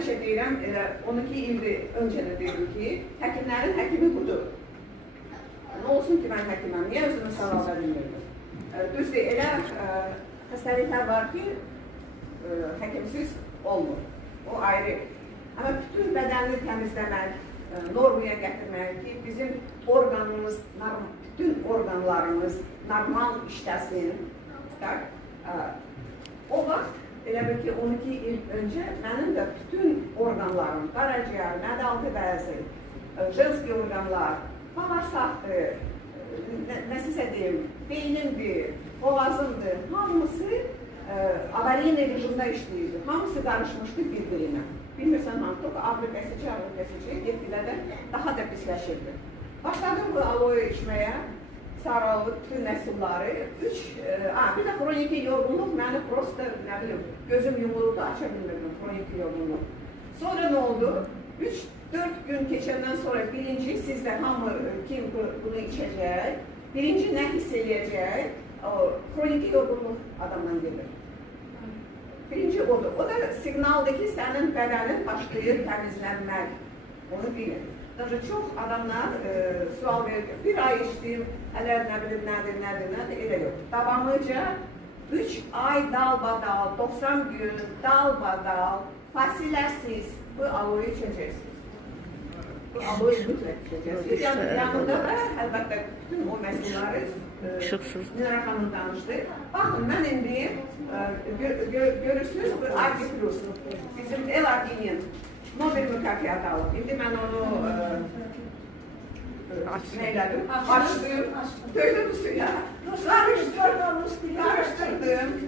həmişə deyirəm, elə 12 ildir öncə də deyirəm ki, həkimlərin həkimi budur. Nə olsun ki, mən həkiməm, niyə özümü sağalda bilmirdim? Düzdür, elə xəstəliklər var ki, həkimsiz olmur, o ayrı. Amma bütün bədəni təmizləmək, normaya gətirmək ki, bizim orqanımız, bütün orqanlarımız normal işləsin. O vaxt, elə bil ki, 12 il öncə mənim də bütün orqanlarım, qaraciyər, mədaltı bəzi, jenski orqanlar, bağırsaqdır, nəsə deyim, beynimdir, boğazımdır, hamısı avariya rejimdə işləyirdi. Hamısı qarışmışdı bir-birinə. Bilmirsən, ağrı kəsici getkilərdə daha da pisləşirdi. Başladım bu aloe içməyə, sarılı bütün məhsulları. Bir də xroniki yorğunluq məni prosta, nə bilim, gözüm yumulurdu, aça bilmirdim xroniki yorğunluq. Sonra nə oldu? 3-4 gün keçəndən sonra birinci, sizdə hamı kim bunu içəcək, birinci nə hiss eləyəcək, xroniki yorğunluq adamdan gedir. Birinci odur. O da siqnaldır ki, sənin bədənin başlayır təmizlənmək. Onu bilir. Daha çox adamlar sual verir ki, bir ay içdim, hələ nə bilim, nədir, elə yox. Davamıca 3 ay dalbadal, 90 gün dalbadal, fasiləsiz bu aloe içəcəksiniz. Bu aloe mütləq içəcəksiniz. Yanında da əlbəttə bütün o məsələləri Nüra xanım danışdı. Baxın, mən indi görürsünüz, bu Argipros, bizim El-Arginin Nobel mükafatı alıb. İndi mən onu neylədim? Açdım, döydüm suya, qarışdırdım.